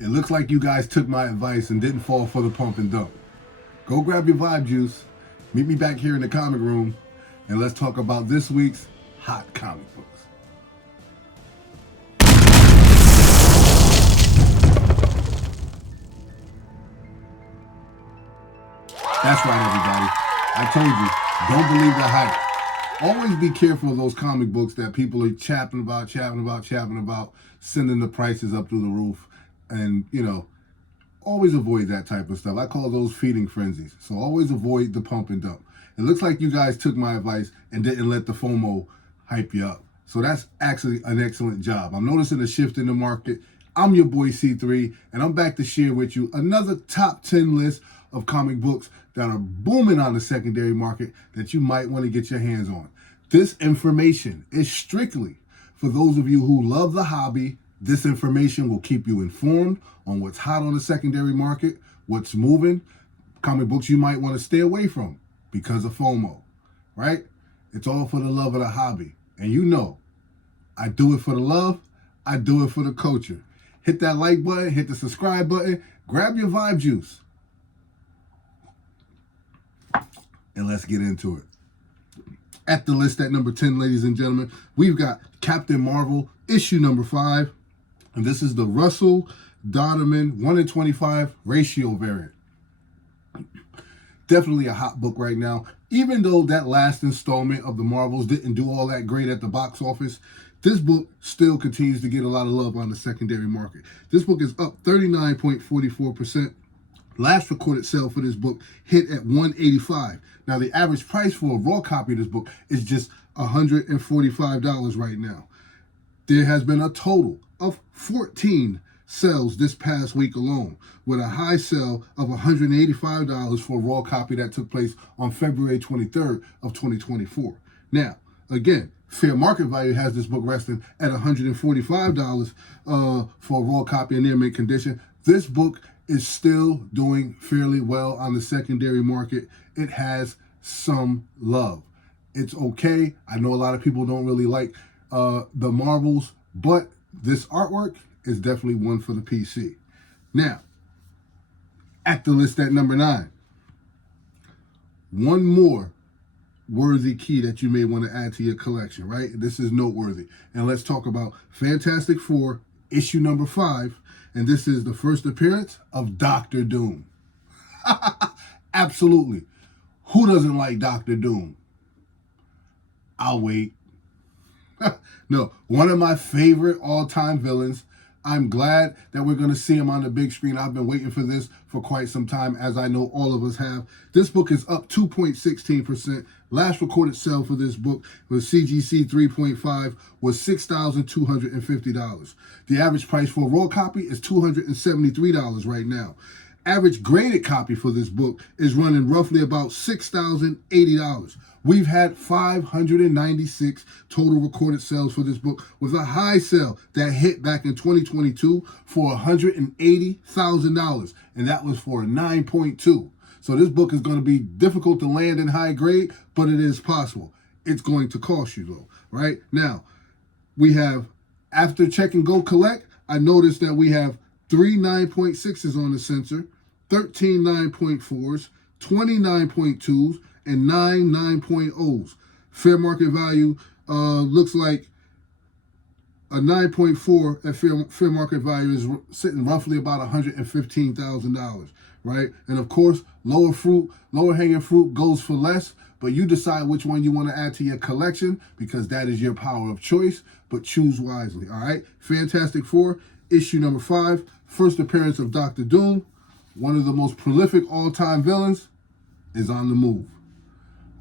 It looks like you guys took my advice and didn't fall for the pump and dump. Go grab your vibe juice, meet me back here in the comic room, and let's talk about this week's hot comic books. That's right, everybody. I told you, don't believe the hype. Always be careful of those comic books that people are chapping about, sending the prices up through the roof. And, always avoid that type of stuff. I call those feeding frenzies. So always avoid the pump and dump. It looks like you guys took my advice and didn't let the FOMO hype you up. So that's actually an excellent job. I'm noticing a shift in the market. I'm your boy C3, and I'm back to share with you another top 10 list of comic books that are booming on the secondary market that you might want to get your hands on. This information is strictly for those of you who love the hobby. This information will keep you informed on what's hot on the secondary market, what's moving, comic books you might want to stay away from because of FOMO, right? It's all for the love of the hobby. And I do it for the love, I do it for the culture. Hit that like button, hit the subscribe button, grab your vibe juice, and let's get into it. At the list at number 10, ladies and gentlemen, we've got Captain Marvel, issue number 5. And this is the Russell Dodderman 1-in-25 ratio variant. Definitely a hot book right now. Even though that last installment of the Marvels didn't do all that great at the box office, this book still continues to get a lot of love on the secondary market. This book is up 39.44%. Last recorded sale for this book hit at $185. Now, the average price for a raw copy of this book is just $145 right now. There has been a total of 14 sales this past week alone, with a high sale of $185 for a raw copy that took place on February 23rd of 2024. Now, again, fair market value has this book resting at $145 for a raw copy in near mint condition. This book is still doing fairly well on the secondary market. It has some love. It's okay. I know a lot of people don't really like the Marvels, but this artwork is definitely one for the PC. Now, at the list at number 9, one more worthy key that you may want to add to your collection, right? This is noteworthy. And let's talk about Fantastic Four, issue number 5. And this is the first appearance of Doctor Doom. Absolutely. Who doesn't like Doctor Doom? I'll wait. No, one of my favorite all-time villains. I'm glad that we're going to see him on the big screen. I've been waiting for this for quite some time, as I know all of us have. This book is up 2.16%. Last recorded sale for this book with CGC 3.5 was $6,250. The average price for a raw copy is $273 right now. Average graded copy for this book is running roughly about $6,080. We've had 596 total recorded sales for this book, with a high sale that hit back in 2022 for $180,000, and that was for a 9.2. So this book is going to be difficult to land in high grade, but it is possible. It's going to cost you, though, right? Now, we have, after check and go collect, I noticed that we have 3 9.6s on the sensor, 13 9.4s, 20 9.2s, and 9 9.0s. Fair market value looks like a 9.4 at fair market value is sitting roughly about $115,000, right? And of course, lower hanging fruit goes for less, but you decide which one you want to add to your collection, because that is your power of choice, but choose wisely, all right? Fantastic Four, issue number 5, first appearance of Dr. Doom, one of the most prolific all-time villains, is on the move.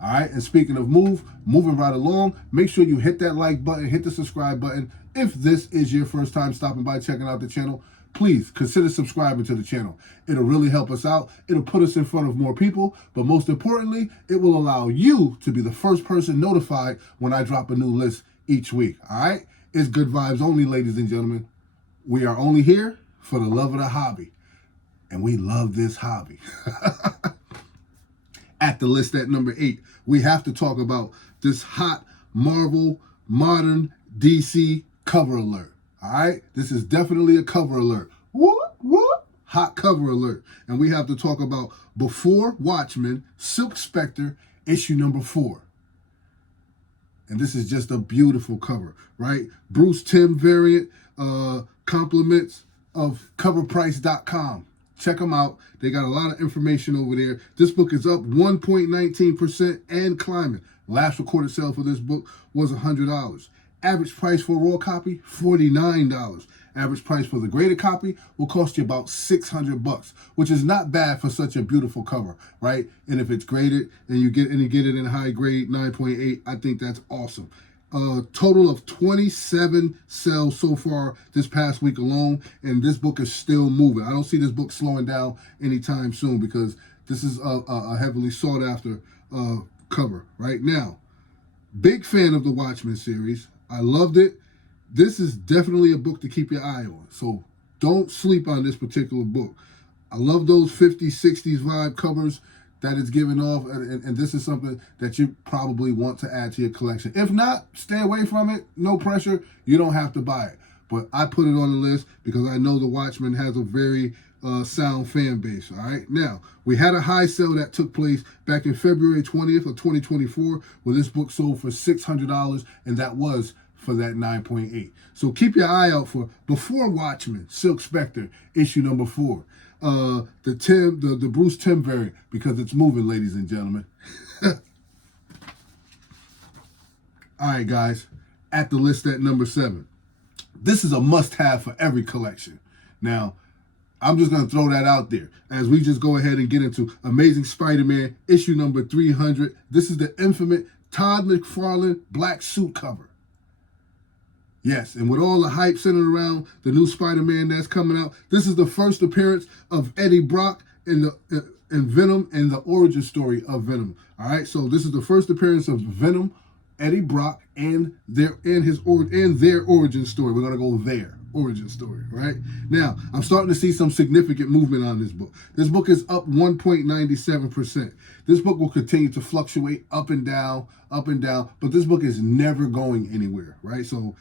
All right, and speaking of moving right along, make sure you hit that like button, hit the subscribe button. If this is your first time stopping by, checking out the channel, please consider subscribing to the channel. It'll really help us out. It'll put us in front of more people, but most importantly, it will allow you to be the first person notified when I drop a new list each week, all right? It's good vibes only, ladies and gentlemen. We are only here for the love of the hobby, and we love this hobby. At the list at number 8, we have to talk about this hot Marvel modern DC cover alert. All right, this is definitely a cover alert. Whoop, whoop. hot cover alert. And we have to talk about Before Watchmen, Silk Spectre, issue number 4. And this is just a beautiful cover, right? Bruce Timm variant, compliments of coverprice.com. Check them out. They got a lot of information over there. This book is up 1.19% and climbing. Last recorded sale for this book was $100. Average price for a raw copy, $49. Average price for the graded copy will cost you about $600, which is not bad for such a beautiful cover, right? And if it's graded and you get it in high grade 9.8, I think that's awesome. Total of 27 sales so far this past week alone, and this book is still moving. I don't see this book slowing down anytime soon because this is a heavily sought after cover right now. Big fan of the Watchmen series. I loved it. This is definitely a book to keep your eye on. So don't sleep on this particular book. I love those 50s, 60s vibe covers that it's giving off. And this is something that you probably want to add to your collection. If not, stay away from it. No pressure. You don't have to buy it. But I put it on the list because I know the Watchmen has a very sound fan base. All right. Now, we had a high sale that took place back in February 20th of 2024 where this book sold for $600, and that was for that 9.8. So keep your eye out for Before Watchmen, Silk Spectre, issue number 4. The Bruce Timm variant, because it's moving, ladies and gentlemen. All right, guys, at the list at number 7. This is a must-have for every collection. Now, I'm just going to throw that out there as we just go ahead and get into Amazing Spider-Man, issue number 300. This is the infamous Todd McFarlane black suit cover. Yes, and with all the hype centered around the new Spider-Man that's coming out, this is the first appearance of Eddie Brock in Venom and the origin story of Venom. All right, so this is the first appearance of Venom, Eddie Brock, and their origin story. We're gonna go there. Origin story, right? Now, I'm starting to see some significant movement on this book. This book is up 1.97%. This book will continue to fluctuate up and down, but this book is never going anywhere, right? So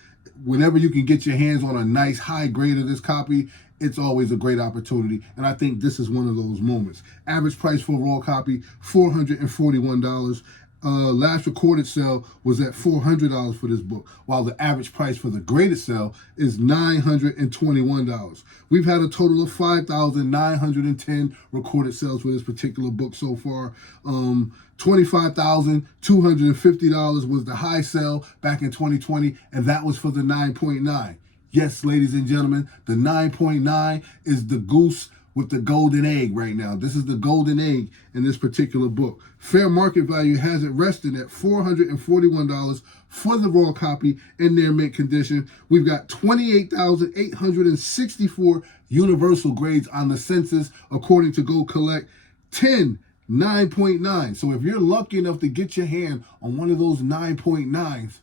whenever you can get your hands on a nice high grade of this copy, it's always a great opportunity, and I think this is one of those moments. Average price for a raw copy, $441. Last recorded sale was at $400 for this book, while the average price for the graded sale is $921. We've had a total of 5,910 recorded sales for this particular book so far. $25,250 was the high sale back in 2020, and that was for the 9.9. Yes, ladies and gentlemen, the 9.9 is the goose with the golden egg right now. This is the golden egg in this particular book. Fair market value has it resting at $441 for the raw copy in their mint condition. We've got 28,864 universal grades on the census, according to Go Collect. 10 9.9. So if you're lucky enough to get your hand on one of those 9.9s,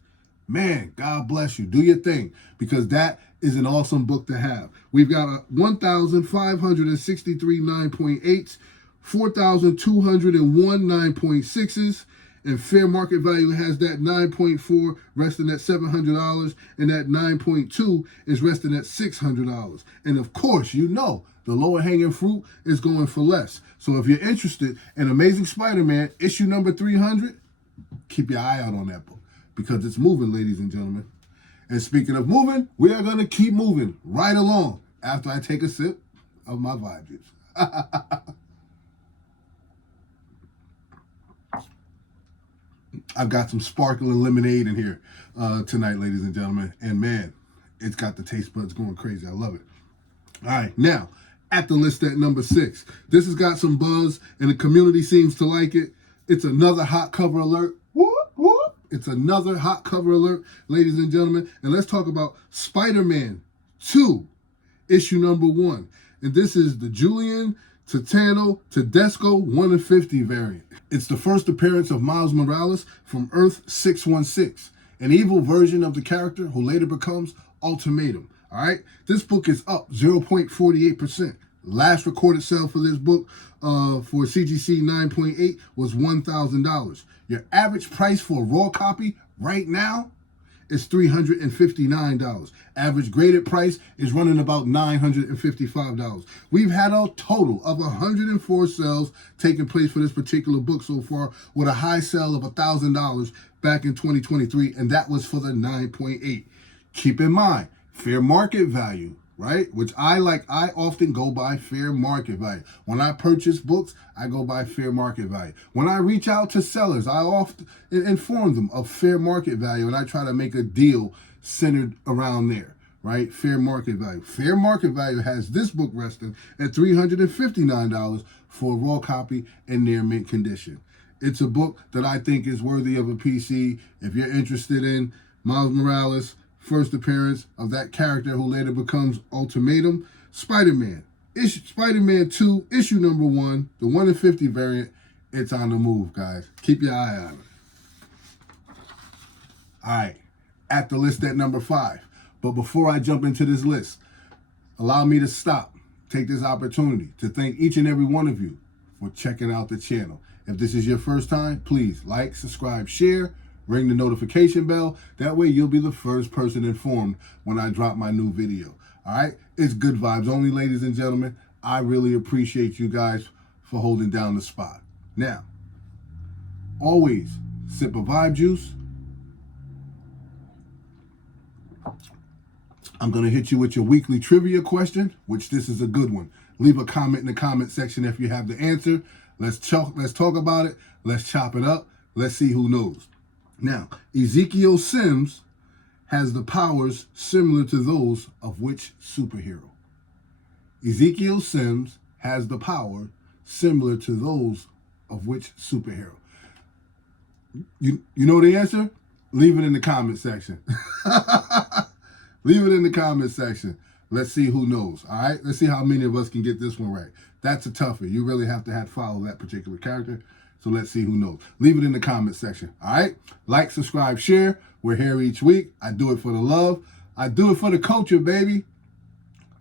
man, God bless you. Do your thing, because that is an awesome book to have. We've got 1,563 9.8s, 4,201 9.6s, and fair market value has that 9.4 resting at $700, and that 9.2 is resting at $600. And of course, you know, the lower hanging fruit is going for less. So if you're interested in Amazing Spider-Man, issue number 300, keep your eye out on that book, because it's moving, ladies and gentlemen. And speaking of moving, we are going to keep moving right along after I take a sip of my vibe juice. I've got some sparkling lemonade in here tonight, ladies and gentlemen. And man, it's got the taste buds going crazy. I love it. All right, now, at the list at number 6. This has got some buzz, and the community seems to like it. It's another hot cover alert. Whoop, whoop. It's another hot cover alert, ladies and gentlemen. And let's talk about SpiderMan II, issue number 1. And this is the Julian Titano Tedesco 1/50 variant. It's the first appearance of Miles Morales from Earth 616, an evil version of the character who later becomes Ultimatum. All right, this book is up 0.48%. Last recorded sale for this book for CGC 9.8 was $1,000. Your average price for a raw copy right now is $359. Average graded price is running about $955. We've had a total of 104 sales taking place for this particular book so far, with a high sale of $1,000 back in 2023, and that was for the 9.8. Keep in mind, fair market value, right? Which I often go by fair market value. When I purchase books, I go by fair market value. When I reach out to sellers, I often inform them of fair market value, and I try to make a deal centered around there, right? Fair market value. Fair market value has this book resting at $359 for a raw copy in near mint condition. It's a book that I think is worthy of a PC. If you're interested in Miles Morales' first appearance of that character who later becomes Ultimatum, Spider-Man II, issue number 1, the 1 in 50 variant, it's on the move, guys. Keep your eye on it. All right, at the list at number 5. But before I jump into this list, allow me to take this opportunity to thank each and every one of you for checking out the channel. If this is your first time, please like, subscribe, share, ring the notification bell. That way you'll be the first person informed when I drop my new video. All right? It's good vibes only, ladies and gentlemen. I really appreciate you guys for holding down the spot. Now, always sip a vibe juice. I'm going to hit you with your weekly trivia question, which this is a good one. Leave a comment in the comment section if you have the answer. Let's talk about it. Let's chop it up. Let's see who knows. Now, Ezekiel Sims has the powers similar to those of which superhero? Ezekiel Sims has the power similar to those of which superhero? You know the answer? Leave it in the comment section. Leave it in the comment section. Let's see who knows, all right? Let's see how many of us can get this one right. That's a toughie. You really have to follow that particular character. So let's see who knows. Leave it in the comment section, all right? Like, subscribe, share. We're here each week. I do it for the love. I do it for the culture, baby.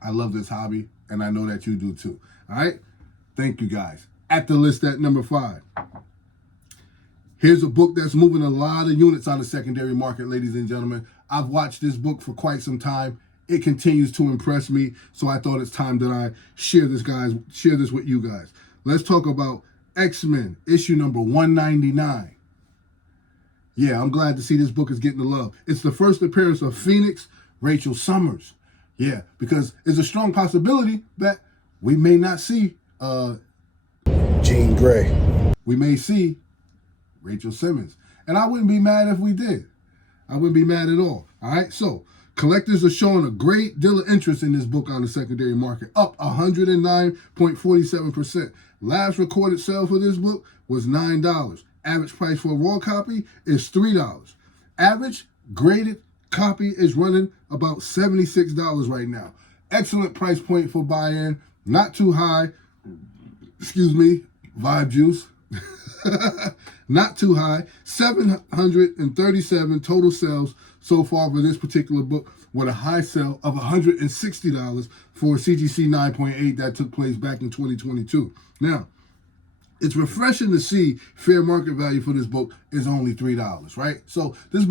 I love this hobby, and I know that you do too, all right? Thank you, guys. At the list at number 5. Here's a book that's moving a lot of units on the secondary market, ladies and gentlemen. I've watched this book for quite some time. It continues to impress me, so I thought it's time that I share this with you guys. Let's talk about X-Men, issue number 199. Yeah, I'm glad to see this book is getting the love. It's the first appearance of Phoenix, Rachel Summers. Yeah, because there's a strong possibility that we may not see Jean Grey. We may see Rachel Simmons. And I wouldn't be mad if we did. I wouldn't be mad at all. All right, so collectors are showing a great deal of interest in this book on the secondary market, up 109.47%. Last recorded sale for this book was $9. Average price for a raw copy is $3. Average graded copy is running about $76 right now. Excellent price point for buy-in. Not too high. Excuse me, vibe juice. Not too high. 737 total sales so far for this particular book, with a high sale of $160 for CGC 9.8 that took place back in 2022. Now, it's refreshing to see fair market value for this book is only $3, right? So this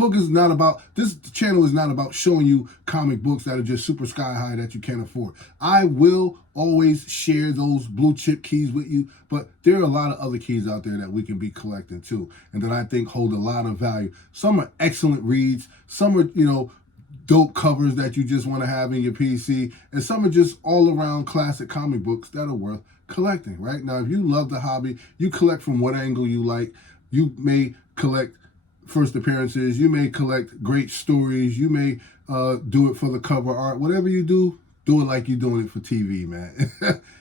channel is not about showing you comic books that are just super sky high that you can't afford. I will always share those blue chip keys with you, but there are a lot of other keys out there that we can be collecting too, and that I think hold a lot of value. Some are excellent reads, some are, dope covers that you just want to have in your PC, and some are just all around classic comic books that are worth collecting, right? Now, if you love the hobby, you collect from what angle you like. You may collect first appearances, you may collect great stories, you may do it for the cover art. Whatever you do it like you're doing it for TV, man.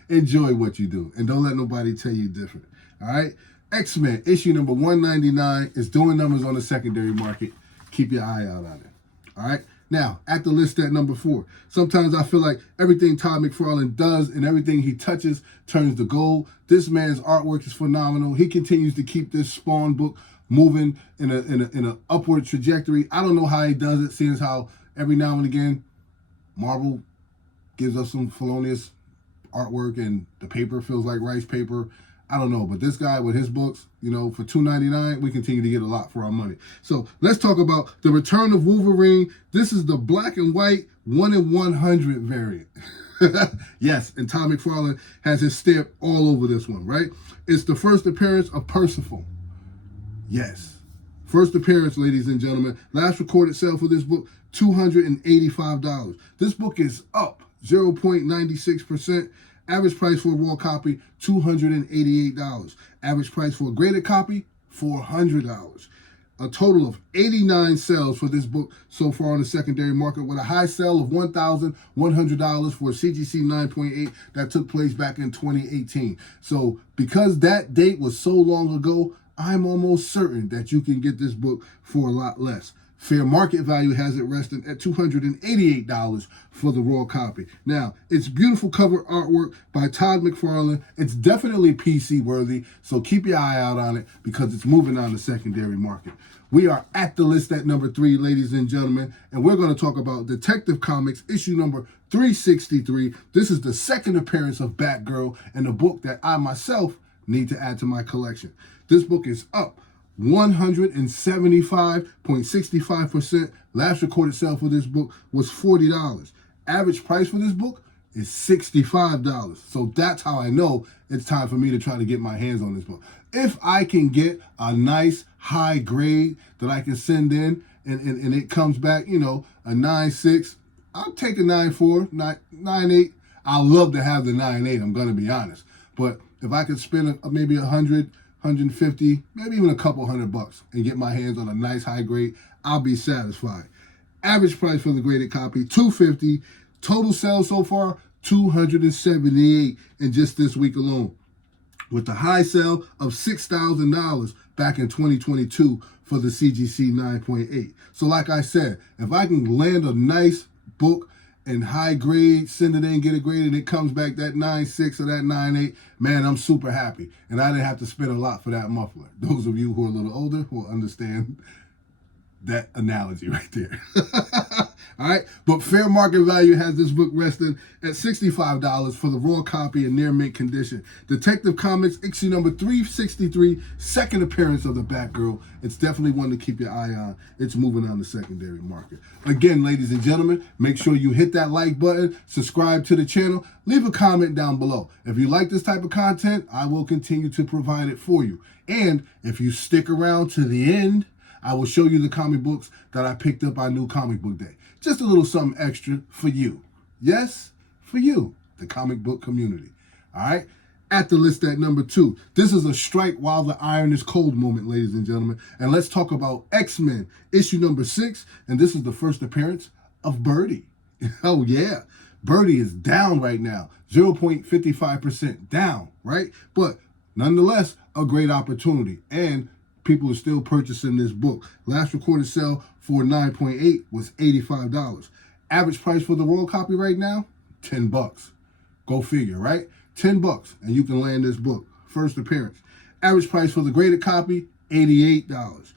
Enjoy what you do, and don't let nobody tell you different, all right? X-Men, issue number 199 is doing numbers on the secondary market. Keep your eye out on it, all right? Now, at the list at number 4, sometimes I feel like everything Todd McFarlane does and everything he touches turns to gold. This man's artwork is phenomenal. He continues to keep this Spawn book moving in an upward trajectory. I don't know how he does it, seeing as how every now and again Marvel gives us some felonious artwork and the paper feels like rice paper. I don't know, but this guy with his books, you know, for $2.99, we continue to get a lot for our money. So let's talk about The Return of Wolverine. This is the black and white 1 in 100 variant. Yes, and Todd McFarlane has his stamp all over this one, right? It's the first appearance of Percival. Yes. First appearance, ladies and gentlemen. Last recorded sale for this book, $285. This book is up 0.96%. Average price for a raw copy, $288. Average price for a graded copy, $400. A total of 89 sales for this book so far on the secondary market, with a high sale of $1,100 for a CGC 9.8 that took place back in 2018. So because that date was so long ago, I'm almost certain that you can get this book for a lot less. Fair market value has it resting at $288 for the raw copy. Now, it's beautiful cover artwork by Todd McFarlane. It's definitely PC worthy, so keep your eye out on it because it's moving on the secondary market. We are at the list at number 3, ladies and gentlemen, and we're going to talk about Detective Comics issue number 363. This is the second appearance of Batgirl and a book that I myself need to add to my collection. This book is up 175.65%. Last recorded sale for this book was $40. Average price for this book is $65. So that's how I know it's time for me to try to get my hands on this book. If I can get a nice high grade that I can send in and it comes back, you know, a 9.6, I'll take a 9.4, 9.8. I'll love to have the 9.8, I'm going to be honest. But if I could spend maybe 100, 150, maybe even a couple $100 and get my hands on a nice high grade, I'll be satisfied. Average price for the graded copy, $250. Total sales so far, $278 in just this week alone, with the high sale of $6,000 back in 2022 for the CGC 9.8. So like I said, if I can land a nice book in high grade, send it in, get it graded, and it comes back that 9.6 or that 9.8, man, I'm super happy. And I didn't have to spend a lot for that muffler. Those of you who are a little older will understand that analogy right there. All right, but fair market value has this book resting at $65 for the raw copy in near mint condition. Detective Comics issue number 363, second appearance of the Batgirl. It's definitely one to keep your eye on. It's moving on the secondary market. Again, ladies and gentlemen, make sure you hit that like button, subscribe to the channel, leave a comment down below. If you like this type of content, I will continue to provide it for you. And if you stick around to the end, I will show you the comic books that I picked up on New Comic Book Day. Just a little something extra for you. Yes, for you, the comic book community. All right? At the list at number 2. This is a strike while the iron is cold moment, ladies and gentlemen. And let's talk about X-Men, issue number 6. And this is the first appearance of Birdie. Oh, yeah. Birdie is down right now. 0.55% down, right? But nonetheless, a great opportunity. And people are still purchasing this book. Last recorded sale for 9.8 was $85. Average price for the raw copy right now, $10. Go figure, right? $10 and you can land this book. First appearance. Average price for the graded copy, $88.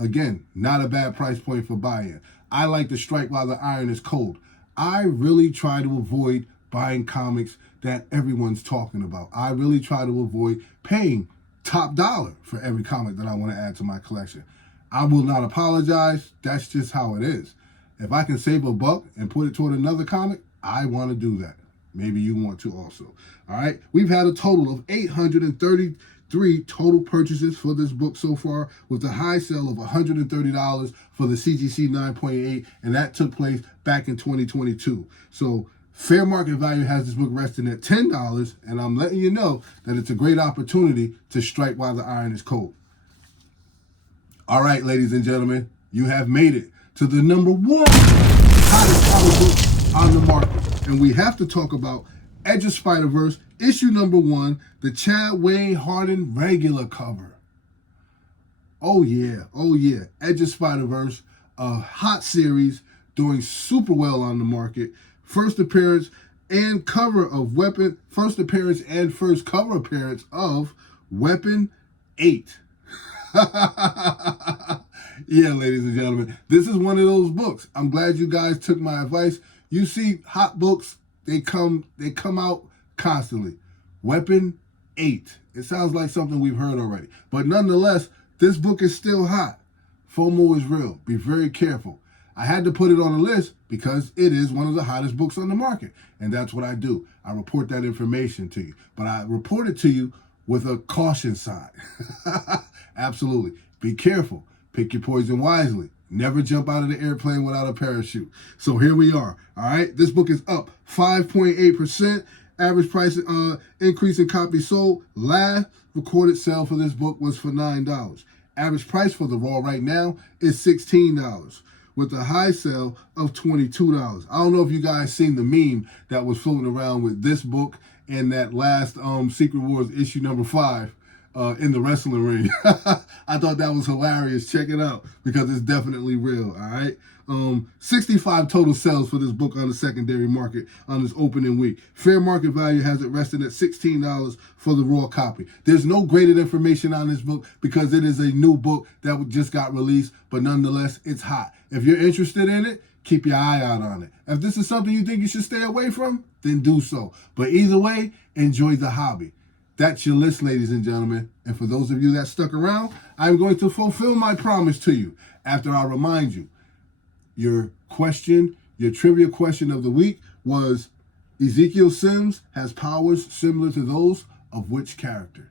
Again, not a bad price point for buy-in. I like to strike while the iron is cold. I really try to avoid buying comics that everyone's talking about. I really try to avoid paying top dollar for every comic that I want to add to my collection. I will not apologize. That's just how it is. If I can save a buck and put it toward another comic, I want to do that. Maybe you want to also. All right. We've had a total of 833 total purchases for this book so far, with a high sale of $130 for the CGC 9.8, and that took place back in 2022. So fair market value has this book resting at $10, and I'm letting you know that it's a great opportunity to strike while the iron is cold. All right, ladies and gentlemen, you have made it to the number 1 hottest comic book on the market. And we have to talk about Edge of Spider-Verse, issue number 1, the Chad Wayne Harden regular cover. Oh yeah, Edge of Spider-Verse, a hot series, doing super well on the market. First appearance and cover of Weapon, first appearance and first cover appearance of Weapon 8. Yeah, ladies and gentlemen, this is one of those books. I'm glad you guys took my advice. You see, hot books, they come out constantly. Weapon 8. It sounds like something we've heard already. But nonetheless, this book is still hot. FOMO is real. Be very careful. I had to put it on the list because it is one of the hottest books on the market. And that's what I do. I report that information to you. But I report it to you with a caution sign. Absolutely. Be careful. Pick your poison wisely. Never jump out of the airplane without a parachute. So here we are. All right. This book is up 5.8%. Average price increase in copies sold. Last recorded sale for this book was for $9. Average price for the raw right now is $16 with a high sale of $22. I don't know if you guys seen the meme that was floating around with this book and that last Secret Wars issue number 5 in the wrestling ring. I thought that was hilarious. Check it out because it's definitely real, all right? 65 total sales for this book on the secondary market on this opening week. Fair market value has it resting at $16 for the raw copy. There's no graded information on this book because it is a new book that just got released, but nonetheless, it's hot. If you're interested in it, keep your eye out on it. If this is something you think you should stay away from, then do so. But either way, enjoy the hobby. That's your list, ladies and gentlemen. And for those of you that stuck around, I'm going to fulfill my promise to you after I remind you. Your question, your trivia question of the week was, Ezekiel Sims has powers similar to those of which character?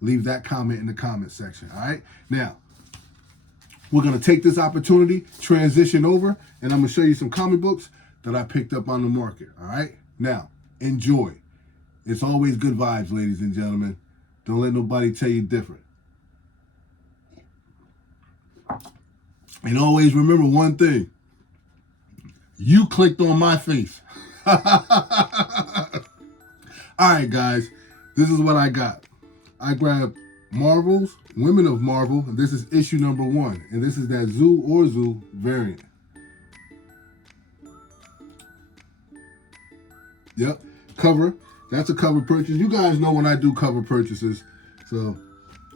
Leave that comment in the comment section, all right? Now, we're going to take this opportunity, transition over, and I'm going to show you some comic books that I picked up on the market, all right? Now, enjoy. It's always good vibes, ladies and gentlemen. Don't let nobody tell you different. And always remember one thing. You clicked on my face. All right, guys. This is what I got. I grabbed Marvel's Women of Marvel. And this is issue number 1. And this is that Zoo or Zoo variant. Yep. Cover. That's a cover purchase. You guys know when I do cover purchases. So,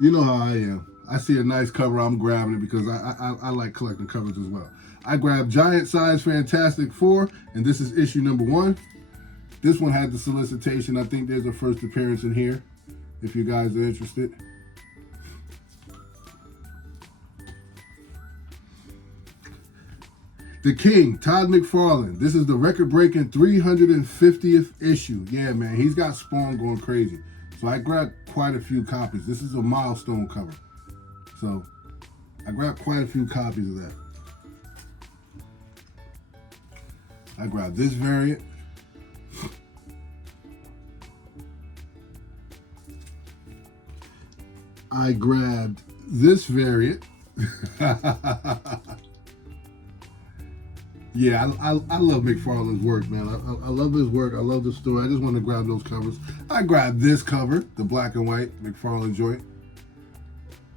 you know how I am. I see a nice cover, I'm grabbing it because I like collecting covers as well. I grabbed Giant Size Fantastic Four, and this is issue number 1. This one had the solicitation. I think there's a first appearance in here, if you guys are interested. The King, Todd McFarlane. This is the record-breaking 350th issue. Yeah, man, he's got Spawn going crazy. So I grabbed quite a few copies. This is a milestone cover. So I grabbed quite a few copies of that. I grabbed this variant. I grabbed this variant. Yeah, I love McFarlane's work, man. I love his work. I love the story. I just want to grab those covers. I grabbed this cover, the black and white McFarlane joint,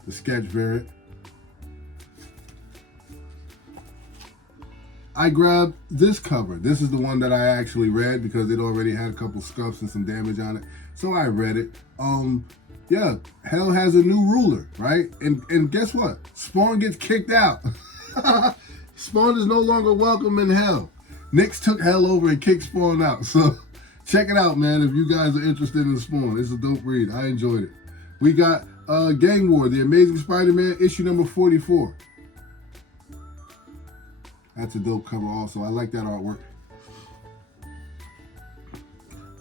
the sketch variant. I grabbed this cover. This is the one that I actually read because it already had a couple scuffs and some damage on it. So I read it. Yeah, hell has a new ruler, right? And guess what? Spawn gets kicked out. Spawn is no longer welcome in hell. Nyx took hell over and kicked Spawn out. So check it out, man, if you guys are interested in Spawn. It's a dope read. I enjoyed it. We got Gang War, The Amazing Spider-Man, issue number 44. That's a dope cover also. I like that artwork.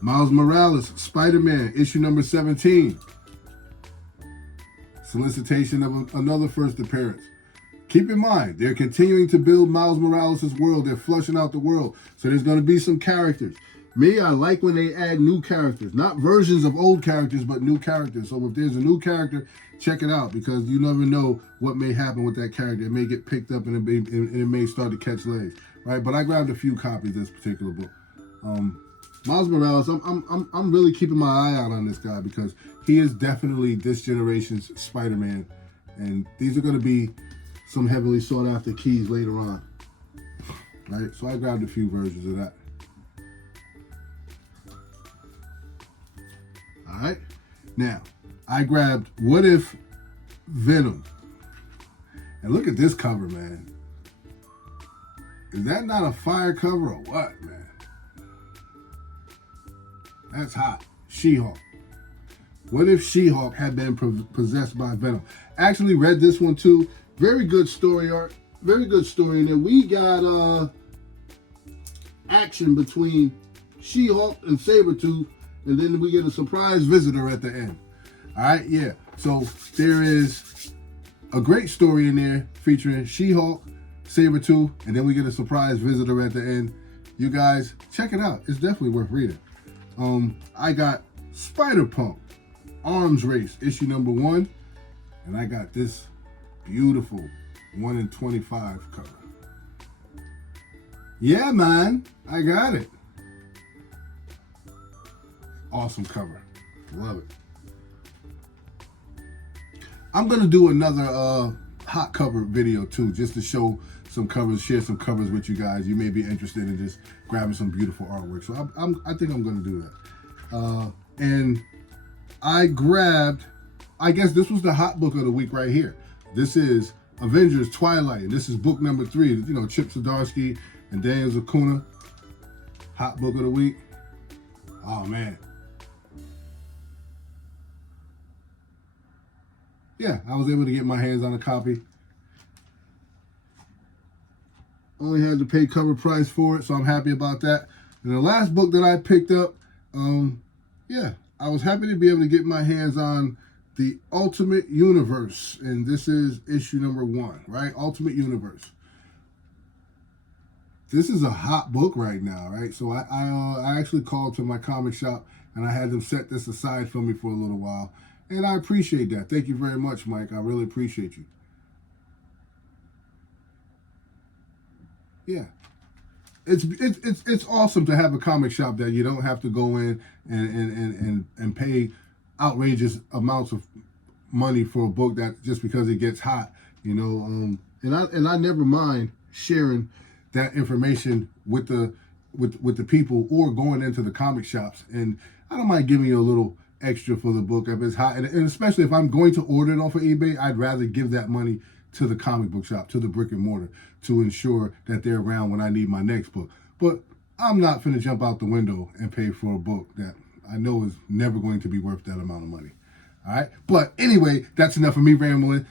Miles Morales, Spider-Man, issue number 17. Solicitation of another first appearance. Keep in mind, they're continuing to build Miles Morales' world. They're flushing out the world. So there's going to be some characters. Me, I like when they add new characters. Not versions of old characters, but new characters. So if there's a new character, check it out because you never know what may happen with that character. It may get picked up and it may start to catch legs, right? But I grabbed a few copies of this particular book. Miles Morales, I'm really keeping my eye out on this guy because he is definitely this generation's Spider-Man. And these are going to be some heavily sought after keys later on, right? So I grabbed a few versions of that. All right. Now, I grabbed What If Venom. And look at this cover, man. Is that not a fire cover or what, man? That's hot. She-Hulk. What if She-Hulk had been possessed by Venom? Actually read this one too. Very good story art. Very good story. And then we got action between She-Hulk and Sabretooth. And then we get a surprise visitor at the end. All right, yeah. So there is a great story in there featuring She-Hulk, Sabretooth, and then we get a surprise visitor at the end. You guys, check it out. It's definitely worth reading. I got Spider-Punk, Arms Race, issue number 1. And I got this beautiful 1 in 25 cover. Yeah, man, I got it. Awesome cover. Love it. I'm going to do another hot cover video too, just to show some covers, share some covers with you guys. You may be interested in just grabbing some beautiful artwork. So I think I'm going to do that. And I grabbed, I guess this was the hot book of the week right here. This is Avengers Twilight. And this is book number 3. You know, Chip Zdarsky and Daniel Zacuna. Hot book of the week. Oh, man. Yeah, I was able to get my hands on a copy. Only had to pay cover price for it, so I'm happy about that. And the last book that I picked up, yeah, I was happy to be able to get my hands on the Ultimate Universe. And this is issue number 1, right? Ultimate Universe. This is a hot book right now, right? So I actually called to my comic shop and I had them set this aside for me for a little while. And I appreciate that. Thank you very much, Mike. I really appreciate you. Yeah. It's awesome to have a comic shop that you don't have to go in and pay outrageous amounts of money for a book that just because it gets hot, you know. And I never mind sharing that information with the people or going into the comic shops. And I don't mind giving you a little extra for the book if it's hot, and especially if I'm going to order it off of eBay, I'd rather give that money to the comic book shop, to the brick and mortar, to ensure that they're around when I need my next book. But I'm not finna jump out the window and pay for a book that I know is never going to be worth that amount of money. All right, but anyway, that's enough of me rambling.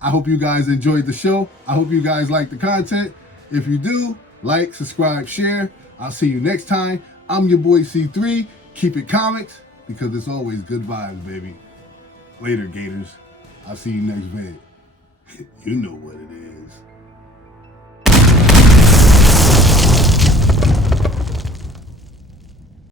I hope you guys enjoyed the show. I hope you guys like the content. If you do, like, subscribe, share. I'll see you next time. I'm your boy C3. Keep it comics, because it's always good vibes, baby. Later, Gators. I'll see you next vid. You know what it is.